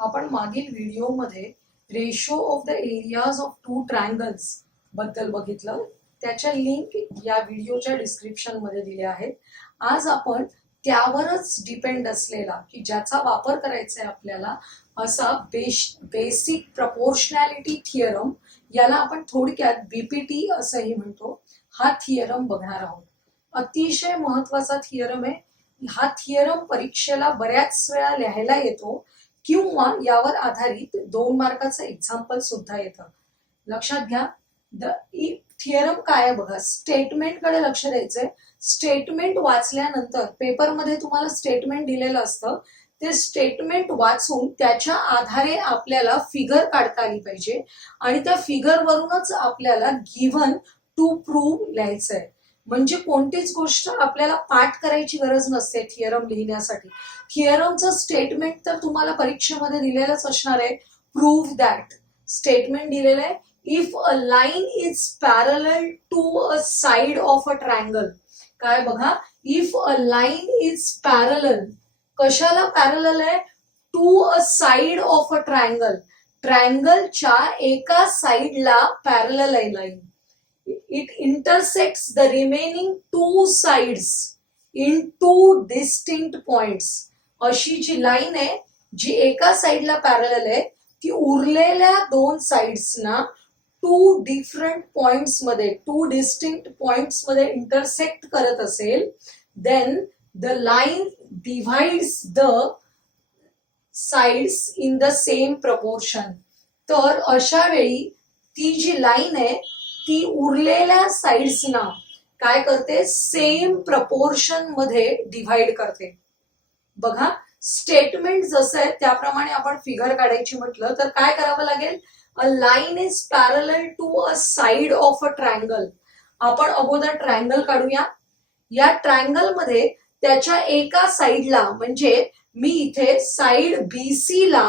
आपण मागील व्हिडिओमध्ये ratio of the areas of two triangles बद्दल बघितलं. त्याच्या लिंक या व्हिडिओच्या डिस्क्रिप्शन मध्ये दिल्या आहेत. आज आपण त्यावरच डिपेंड असलेला की ज्याचा वापर करायचा आहे आपल्याला असा बेसिक प्रपोर्शनॅलिटी थिअरम, याला आपण थोडक्यात बीपीटी असंही म्हणतो, हा थिअरम बघणार आहोत. अतिशय महत्वाचा थिअरम आहे. हा थिअरम परीक्षेला बऱ्याच वेळा लिहायला येतो किंवा यावर आधारित 2 मार्काचं एक्झाम्पल सुद्धा येतं. लक्षात घ्या, थिअरम काय आहे बघा. स्टेटमेंट कडे लक्ष द्यायचंय. स्टेटमेंट वाचल्यानंतर पेपरमध्ये तुम्हाला स्टेटमेंट दिलेलं असतं. ते स्टेटमेंट वाचून त्याच्या आधारे आपल्याला फिगर काढता आली पाहिजे आणि त्या फिगर वरूनच आपल्याला गिव्हन टू प्रूव्ह लिहायचंय. म्हणजे कोणतीच गोष्ट आपल्याला पाठ करायची गरज नसते थिअरम लिहिण्यासाठी. थिअरमचं स्टेटमेंट तर तुम्हाला परीक्षेमध्ये दिलेलंच असणार आहे. प्रूव्ह दॅट स्टेटमेंट दिलेलं आहे. If a line is parallel to a side of a triangle. काय बघा, if a line is parallel, कशाला पॅरलल आहे? To a side of a triangle. ट्रायंगलच्या एका साइडला पॅरलल आहे line. It intersects the remaining two sides in two distinct points. अशी जी line आहे जी एका साइडला पॅरलल आहे ती उरलेल्या 2 साइड्सना 2 डिफरंट पॉइंट्स मध्ये, 2 डिस्टिंक्ट पॉइंट्स मध्ये इंटरसेक्ट करत असेल, then the line divides the sides in the same proportion. तर अशा वेळी ती जी लाईन आहे ती उरलेल्या साइड्सना काय करते? सेम प्रपोर्शन मध्ये डिव्हाइड करते. बघा, स्टेटमेंट जसं आहे त्याप्रमाणे आपण फिगर काढायची म्हटलं तर काय करावं लागेल? A line is parallel to a side of a triangle. आपण अगोदर ट्रायंगल काढूया. या ट्रायंगल मध्ये त्याच्या एका साइडला, म्हणजे मी इथे साइड बीसी ला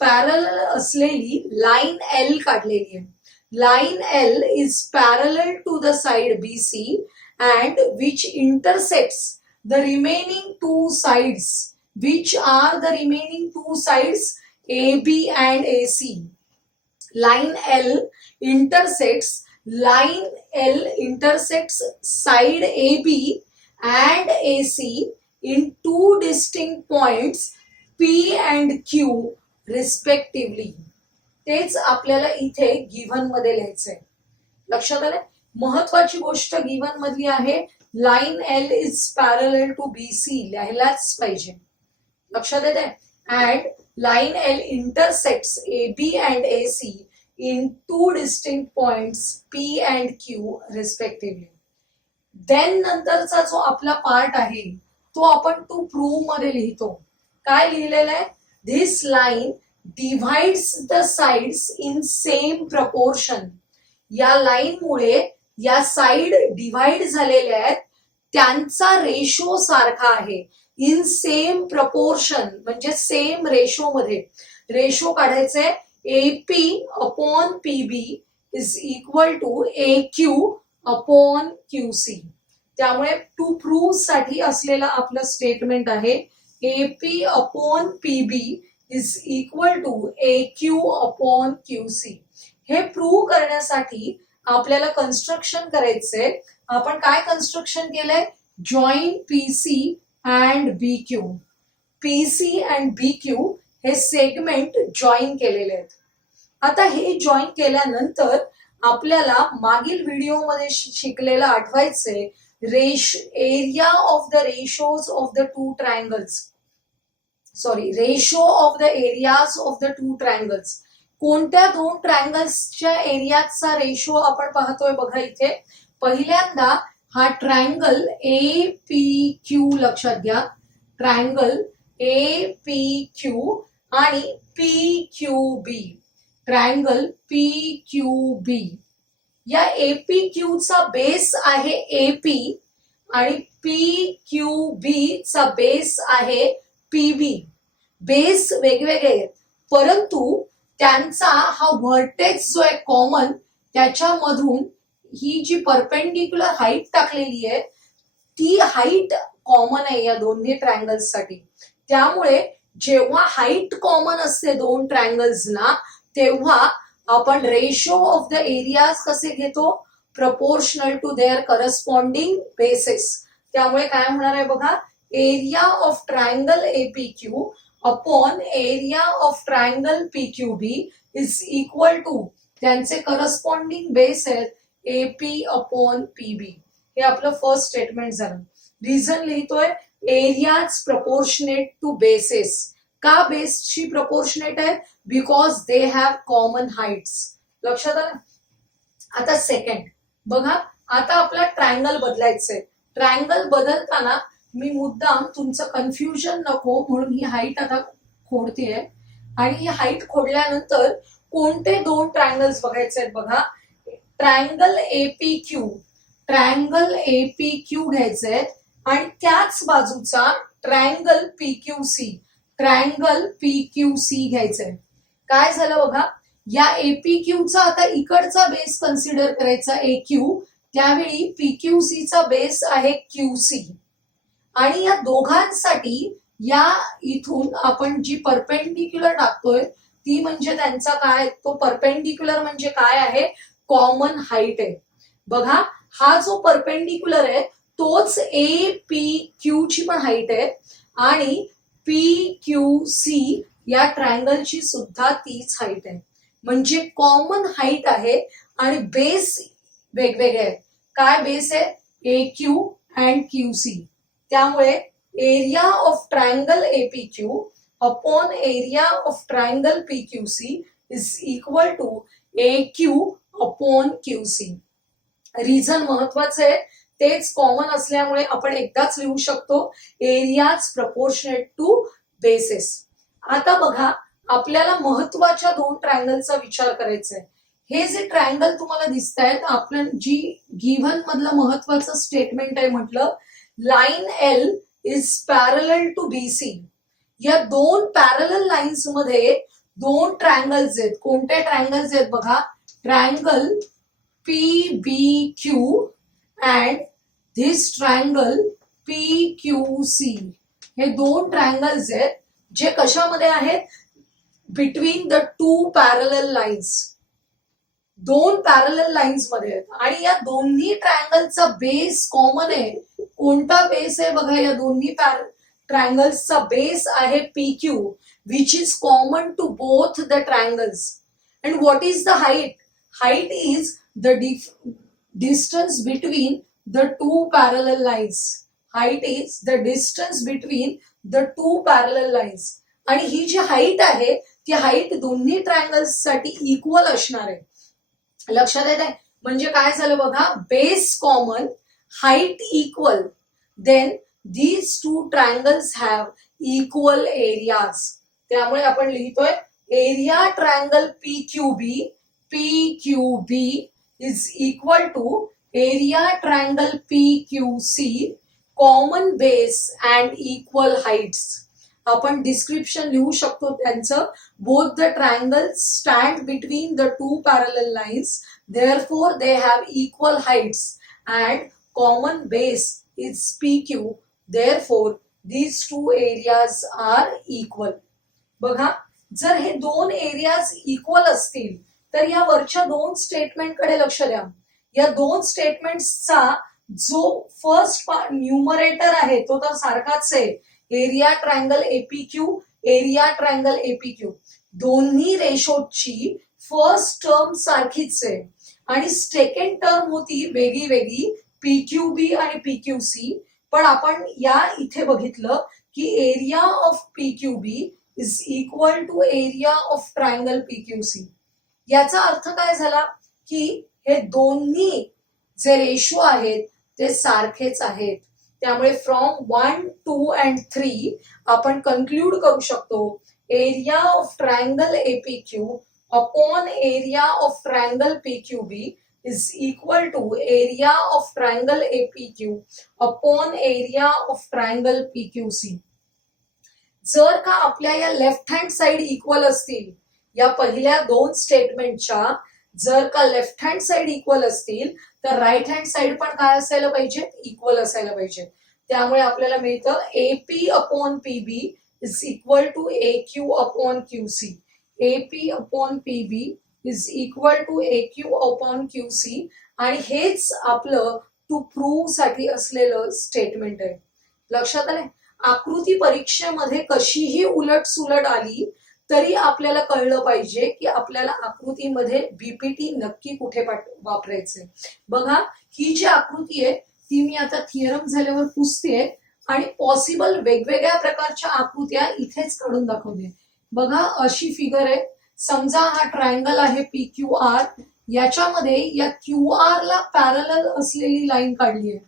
पॅरलल असलेली लाईन एल काढलेली आहे. Line L is parallel to the side BC and which intersects the remaining 2 sides. Which are the remaining 2 sides? AB and AC. Line L intersects side AB and AC in 2 distinct points P and Q respectively. तेच आपल्याला इथे given मध्ये लिहायचंय. लक्षात आलंय? महत्वाची गोष्ट given मधली आहे. Line L is parallel to BC लिहायलाच पाहिजे. लक्षात येते? And line L intersects A B and A C in 2 distinct points P and Q respectively. Then नंतरचा जो आपला पार्ट आहे तो आपण टू प्रूव्ह मध्ये लिहितो. काय लिहिलेलं आहे? This line divides the sides in same proportion. या लाईन मुळे या साइड डिवाइड झालेल्या आहेत, त्यांचा रेशो सारखा आहे. इन सेम प्रपोर्शन म्हणजे सेम रेशो मध्ये. रेशो काढायचे AP upon PB is equal to AQ upon QC. त्यामुळे टू प्रूव्ह साठी असलेला आपलं स्टेटमेंट आहे AP upon PB is equal to AQ upon QC. हे प्रूव्ह करण्यासाठी आपल्याला कन्स्ट्रक्शन करायचंय. आपण काय कन्स्ट्रक्शन केलंय? Join PC and BQ. PC and BQ हे सेगमेंट जॉईन केलेले आहेत. आता हे जॉईन केल्यानंतर आपल्याला मागील व्हिडिओमध्ये शिकलेलं आठवायचंय, area of the ratios of the 2 triangles. Ratio of the areas of the 2 triangles. कोणत्या 2 ट्रायंगल्सच्या एरियाचा रेशो आपण पाहतोय बघा इथे. पहिल्यांदा हा ट्रायंगल APQ लक्षात घ्या. ट्रायंगल APQ आणि PQB. Triangle PQB. या APQ चा बेस आहे AP आणि PQB चा बेस आहे PB. बेस वेगवेगळे आहेत परंतु त्यांचा हा व्हर्टेक्स जो आहे कॉमन, त्याच्यामधून ही जी परपेंडिक्युलर हाईट टाकलेली आहे ती हाईट कॉमन आहे या दोन्ही ट्रायंगल्स साठी. त्यामुळे जेव्हा हाईट कॉमन असते दोन ट्रायंगल्सना तेव्हा आपण रेशो ऑफ द एरियाज कसे घेतो, proportional to their corresponding bases. त्यामुळे काय होणार आहे बघा, area of triangle APQ upon area of triangle PQB is equal to त्यांचे करस्पॉन्डिंग बेस आहेत एपी अपॉन पीबी. हे आपलं फर्स्ट स्टेटमेंट झालं. रिझन लिहितोय, एरियाज प्रपोर्शनेट टू बेसेस. का बेसची प्रपोर्शनेट आहे, because they have common heights. लक्षात आलं. आता सेकंड बघा, आता आपला ट्रायंगल बदलायचंय. ट्रायंगल बदलताना मी मुद्दाम तुमचं कन्फ्युजन नको म्हणून ही हाईट आता खोडतेय. आणि ही हाईट खोडल्यानंतर कोणते दोन ट्रायंगल्स बघायचे आहेत बघा. ट्रायंगल एपीक्यू, ट्रायंगल एपीक्यू घ्यायचंय आणि त्याच बाजूचा ट्रायंगल पीक्यूसी, ट्रायंगल पीक्यूसी घ्यायचंय. काय झालं बघा, या एपीक्यूचा आता इकडचा बेस कन्सिडर करायचा एक्यू, त्यावेळी पीक्यूसीचा बेस आहे क्यूसी. आणि या दोघांसाठी या इथून आपण जी परपेंडिक्युलर टाकतोय ती म्हणजे त्यांचा काय, तो परपेंडिक्युलर म्हणजे काय आहे, कॉमन हाईट आहे. बघा, हा जो परपेंडिक्युलर आहे तोच ए पी क्यू ची पण हाईट आहे आणि पी क्यू सी या ट्रायंगलची सुद्धा तीच हाईट आहे. म्हणजे कॉमन हाईट आहे आणि बेस वेगवेगळे आहेत. काय बेस आहे, A Q and Q C. त्यामुळे area of triangle APQ upon area of triangle PQC is equal to A Q upon QC. Reason महत्वाचं आहे, तेच कॉमन असल्यामुळे आपण एकदाच लिहू शकतो, एरियाज प्रपोर्शनेट टू बेसेस. आता बघा, आपल्याला महत्वाच्या दोन ट्रायंगलचा विचार करायचा आहे. हे जे ट्रायंगल तुम्हाला दिसत आहेत, आपण जी गिव्हन मधलं महत्वाचं स्टेटमेंट आहे म्हटलं, line L is parallel to BC. या दोन पॅरलल लाईन्स मध्ये दोन ट्रायंगल्स आहेत. कोणते ट्रायंगल्स आहेत बघा, triangle PBQ and this triangle PQC. हे दोन ट्रायंगल्स आहेत जे कशामध्ये आहेत, between the two parallel lines. दोन पॅरलल लाईन्स मध्ये आहेत आणि या दोन्ही ट्रायंगलचा बेस कॉमन आहे. कोणता बेस आहे बघा, या दोन्ही ट्रायंगल्सचा बेस आहे PQ, which is common to both the triangles. And what is the height? Height is the distance between the two parallel lines. Height is the distance between the two parallel lines. आणि ही जी height आहे ती height दोन्ही triangles साठी equal असणार आहे. लक्षात येत आहे. म्हणजे काय झालं बघा, base common, height equal, then these two triangles have equal areas. त्यामुळे आपण लिहितोय area triangle PQB is equal to area triangle PQC, common base and equal heights. आपण डिस्क्रिप्शन लिहू शकतो त्यांचं. Both the triangles stand between the two parallel lines, therefore they have equal heights and common base is PQ, therefore these two areas are equal. बघा, जर हे दोन areas equal असतील तर या वरच्या दोन स्टेटमेंट कडे लक्ष द्या. या दोन स्टेटमेंट्सचा जो फर्स्ट न्यूमरेटर आहे तो तर सारखाच आहे, एरिया ट्रायंगल एपीक्यू, एरिया ट्रायंगल एपीक्यू. दोन्ही रेशोची फर्स्ट टर्म सारखीच आहे आणि सेकंड टर्म होती वेगळी वेगळी, पीक्यूबी आणि पीक्यूसी. पण आपण या इथे बघितलं की area of PQB is equal to area of triangle PQC. याचा अर्थ काय झाला की हे दोन्ही जे रेशो आहेत ते सारखेच आहेत. त्यामुळे फ्रॉम 1, 2 and 3 आपण कन्क्लूड करू शकतो area of triangle APQ upon area of triangle PQB is equal to area of triangle APQ upon area of triangle PQC. जर का आपल्या या लेफ्ट हँड साइड इक्वल असतील, या पहिल्या दोन स्टेटमेंटच्या जर का लेफ्ट हँड साइड इक्वल असतील तर राईट हँड साइड पण काय असायला पाहिजे, इक्वल असायला पाहिजे. त्यामुळे आपल्याला मिळतं AP upon PB is equal to AQ upon QC. AP upon PB is equal to AQ upon QC. आणि हेच आपलं टू प्रूव्ह साठी असलेलं स्टेटमेंट आहे. लक्षात आलंय? आकृती परीक्षेमध्ये कशीही उलट सुलट आली तरी आपल्याला कळलं पाहिजे की आपल्याला आकृतीमध्ये बीपीटी नक्की कुठे वापरायचे. बघा, ही जी आकृती आहे ती मी आता थिअरम झाल्यावर पुसतेय आणि पॉसिबल वेगवेगळ्या प्रकारच्या आकृत्या इथेच काढून दाखवते. बघा, अशी फिगर आहे. समजा हा ट्रायंगल आहे PQR. याच्यामध्ये या QR ला पॅरलल असलेली लाईन काढली आहे.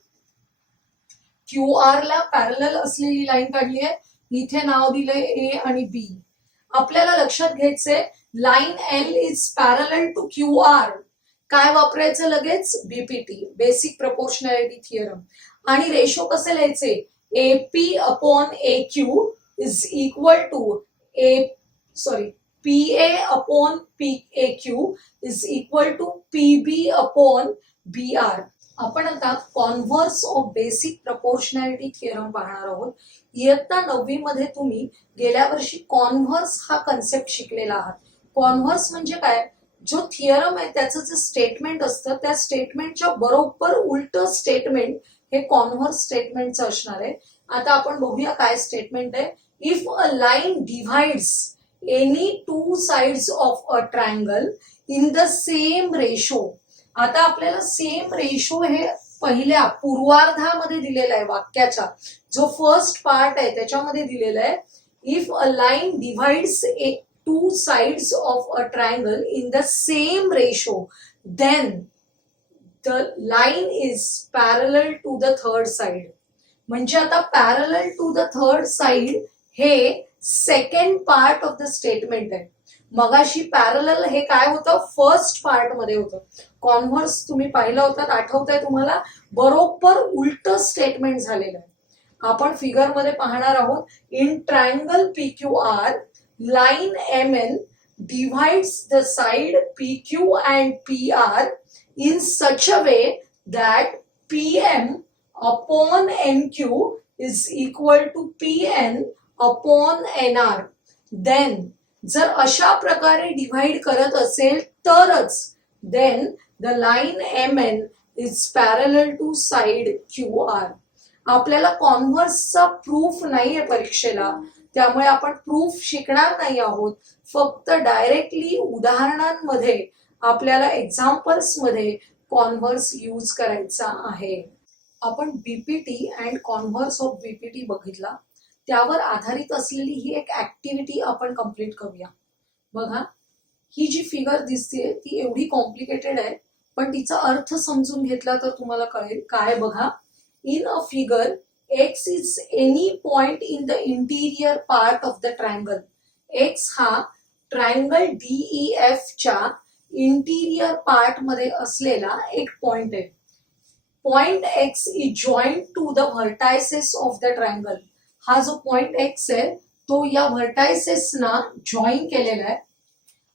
QR ला पॅरलल असलेली लाईन काढली आहे. इथे नाव दिलंय A आणि B. आपल्याला लक्षात घ्यायचंय line L is parallel to QR. काय वापरायचं लगेच? BPT, basic proportionality theorem. आणि रेशो कसे लिहायचे? AP upon AQ is equal to PA upon AQ is equal to PB upon BR. आपण आता converse of basic proportionality theorem पाहणार आहोत. इयत्ता 9वी मध्ये तुम्ही गेल्या वर्षी कॉन्व्हर्स हा कन्सेप्ट शिकलेला आहात. कॉन्व्हर्स म्हणजे काय? जो थिअरम आहे त्याचं जे स्टेटमेंट असतं त्या स्टेटमेंटच्या बरोबर उलट स्टेटमेंट हे कॉन्व्हर्स स्टेटमेंटचं असणार आहे. आता आपण बघूया काय स्टेटमेंट आहे. If a line divides any two sides of a triangle in the same ratio. आता आपल्याला सेम रेशो हे पहिल्या पूर्वार्धामध्ये दिलेला आहे वाक्याच्या. जो फर्स्ट पार्ट आहे त्याच्यामध्ये दिलेला आहे. If a line divides two sides of a triangle in the same ratio then the line is parallel to the third side. म्हणजे आता parallel to the third side हे second part of the statement आहे. मगाशी parallel हे काय होतं? First part मध्ये होतं. कॉन्व्हर्स तुम्ही पाहिलं होतं, आठवतंय तुम्हाला? बरोबर उलट स्टेटमेंट झालेलं आहे. आपण फिगर मध्ये पाहणार आहोत. In triangle PQR line MN divides the side PQ and PR in such a way that PM upon NQ is equal to PN upon NR. Then जर अशा प्रकारे डिव्हाइड करत असेल तरच then the line MN is parallel to side QR. आपल्याला कॉन्व्हर्सचा proof नाहीये परीक्षेला, त्यामुळे आपण प्रूफ शिकणार नाही आहोत. फक्त डायरेक्टली उदाहरणांमध्ये आपल्याला एक्झाम्पल्स मध्ये कॉन्व्हर्स यूज करायचा आहे. आपण BPT and converse of BPT बघितला. त्यावर आधारित असलेली ही एक ऍक्टिव्हिटी आपण कंप्लीट करूया. बघा, ही जी फिगर दिसते ती एवढी कॉम्प्लिकेटेड आहे, पण तिचा अर्थ समजून घेतला तर तुम्हाला कळेल. काय बघा, in a figure X is any point in the interior part of the triangle. X हा ट्रायंगल DEF च्या इंटिरियर पार्ट मध्ये असलेला एक पॉइंट आहे. Point X is joined to the vertices of the triangle. हा जो पॉइंट X आहे तो या व्हर्टायसेसना जॉईन केलेला आहे.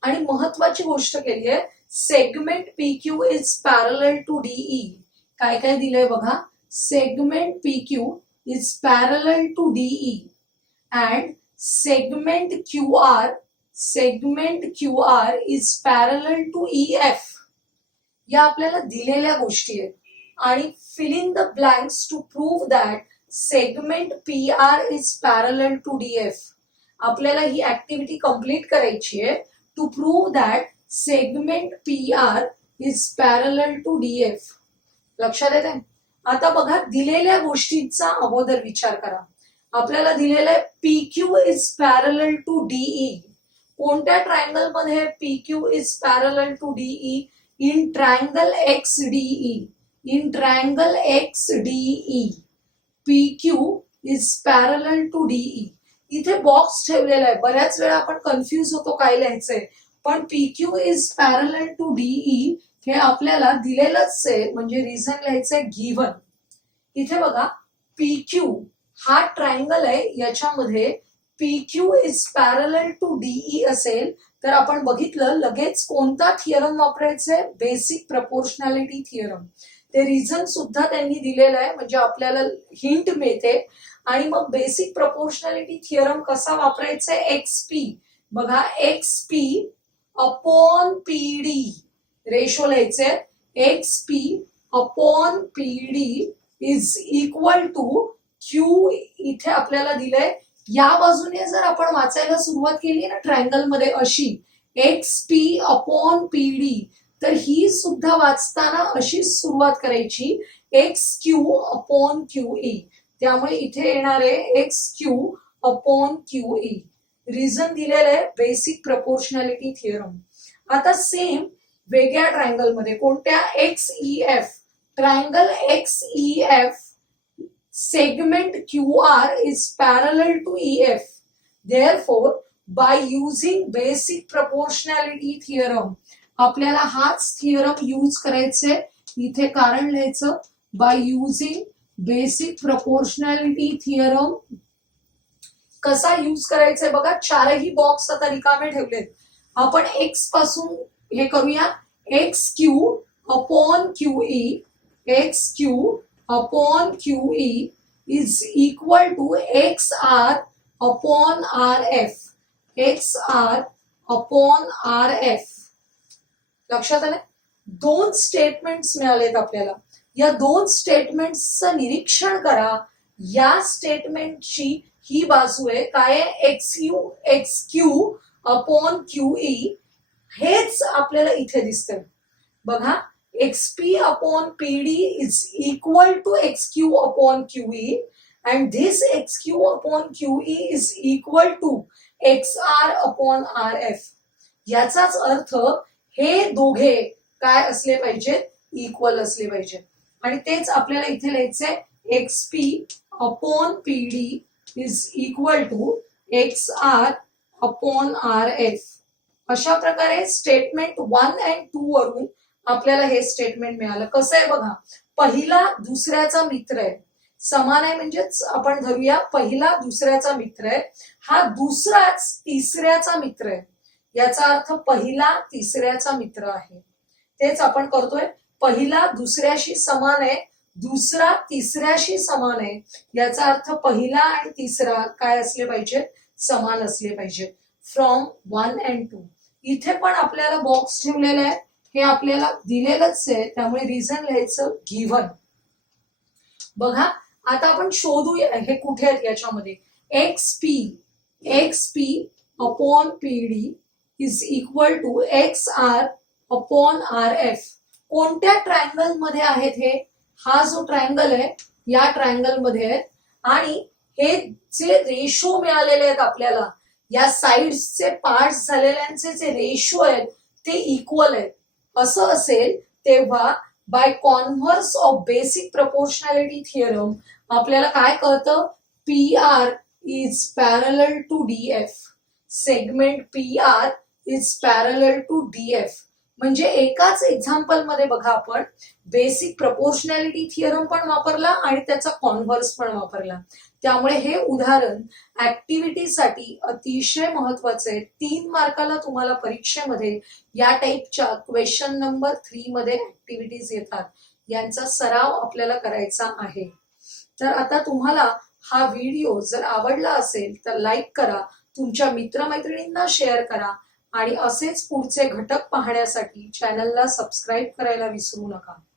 आणि महत्वाची गोष्ट केली आहे, segment PQ is parallel to DE. काय काय दिलंय बघा. Segment PQ is parallel to DE and segment QR is parallel to EF. या आपल्याला दिलेल्या गोष्टी आहेत. आणि fill in the blanks to prove that segment PR is parallel to DF. आपल्याला ही ऍक्टिव्हिटी कंप्लीट करायची आहे to prove that segment PR is parallel to DF. लक्षात येते? आता बघा, दिलेल्या गोष्टींचा अगोदर विचार करा. आपल्याला दिलेलं आहे PQ is parallel to DE. कोणत्या ट्रायंगल मध्ये PQ is parallel to DE? In triangle XDE. In triangle XDE PQ is parallel to DE. इथे बॉक्स ठेवलेला आहे. बऱ्याच वेळा आपण कन्फ्युज होतो काय लिहायचंय, पण PQ is parallel to DE हे आपल्याला दिलेलंच आहे, म्हणजे रिझन लिहायचंय गिव्हन. इथे बघा, PQ हा ट्रायंगल आहे, याच्यामध्ये PQ is parallel to DE असेल तर आपण बघितलं लगेच कोणता थिअरम वापरायचंय? Basic proportionality theorem. ते रिझन सुद्धा त्यांनी दिलेलं आहे, म्हणजे आपल्याला हिंट मिळते. आणि मग बेसिक प्रपोर्शनॅलिटी थिअरम कसा वापरायचा आहे, XP बघा, XP अपॉन PD रेशो लिहायचे, XP upon PD is equal to Q इथे आपल्याला दिलंय, या बाजूने जर आपण वाचायला सुरुवात केली ना ट्रायंगल मध्ये अशी XP अपॉन PD, तर ही सुद्धा वाचताना अशीच सुरुवात करायची XQ अपॉन QE, त्यामुळे इथे येणार आहे XQ अपॉन QE. रिझन दिलेलं आहे बेसिक प्रपोर्शनॅलिटी थिअरम. आता सेम वेगळ्या ट्रायंगल मध्ये, कोणत्या, XEF triangle XEF segment QR is parallel to EF. Therefore, by using basic proportionality theorem, आपल्याला हाच थिअरम यूज करायचे. इथे कारण लिहायचं, by using basic proportionality theorem. कसा यूज करायचंय बघा, चारही बॉक्स आता रिकामे ठेवलेत. आपण X पासून हे करूया, XQ upon QE, XQ upon QE is equal to XR upon RF. XR upon RF. लक्षात आलं? दोन स्टेटमेंट्स मिळालेत आपल्याला. या दोन स्टेटमेंट्सचं निरीक्षण करा. या स्टेटमेंटची ही बाजू आहे काय, XQ अपॉन QE, हेच आपल्याला इथे दिसतंय बघा. XP upon PD is equal to XQ upon QE, and this XQ upon QE is equal to XR upon RF. याचाच अर्थ हे दोघे काय असले पाहिजेत, इक्वल असले पाहिजे. आणि तेच आपल्याला इथे लिहायचंय, XP upon PD is equal to XR upon RF. अशा प्रकारे स्टेटमेंट 1 and 2 वरून आपल्याला हे स्टेटमेंट मिळालं. कसं आहे बघा, पहिला दुसऱ्याचा मित्र आहे, समान आहे म्हणजेच आपण धरूया पहिला दुसऱ्याचा मित्र आहे, हा दुसराच तिसऱ्याचा मित्र आहे. याचा अर्थ पहिला तिसऱ्याचा मित्र आहे. तेच आपण करतोय, पहिला दुसऱ्याशी समान आहे, दुसरा तिसऱ्याशी समान आहे. याचा अर्थ पहिला आणि तिसरा काय असले पाहिजे, समान असले पाहिजे. From 1 and 2. इथे पण आपल्याला बॉक्स ठेवलेला आहे, हे आपल्याला दिलेलंच आहे, त्यामुळे रिझन लिहायचं गिव्हन. बघा आता आपण शोधूया हे कुठे आहेत याच्यामध्ये. XP upon PD is equal to XR upon RF. कोणत्या ट्रायंगल मध्ये आहेत हे, हा जो ट्रायंगल आहे या ट्रायंगल मध्ये आहेत, आणि हे जे रेशो मिळालेले आहेत आपल्याला, या साइड्सचे पार्ट्स झालेल्यांचे जे रेशो आहेत ते इक्वल आहेत. असं असेल तेव्हा by converse of basic proportionality theorem आपल्याला काय कळतं, PR is parallel to DF. Segment PR is parallel to DF. म्हणजे एकाच एक्झाम्पल मध्ये बघा आपण बेसिक प्रपोर्शनॅलिटी थिअरम पण वापरला आणि त्याचा कॉन्व्हर्स पण वापरला. त्यामुळे हे उदाहरण ऍक्टिव्हिटीसाठी अतिशय महत्वाचं आहे. 3 मार्काला तुम्हाला परीक्षेमध्ये या टाईपच्या क्वेश्चन नंबर 3 मध्ये ऍक्टिव्हिटीज येतात. यांचा सराव आपल्याला करायचा आहे. तर आता तुम्हाला हा व्हिडिओ जर आवडला असेल तर लाईक करा, तुमच्या मित्रमैत्रिणींना शेअर करा, आणि असेच पुढचे घटक पाहण्यासाठी चॅनलला सबस्क्राईब करायला विसरू नका.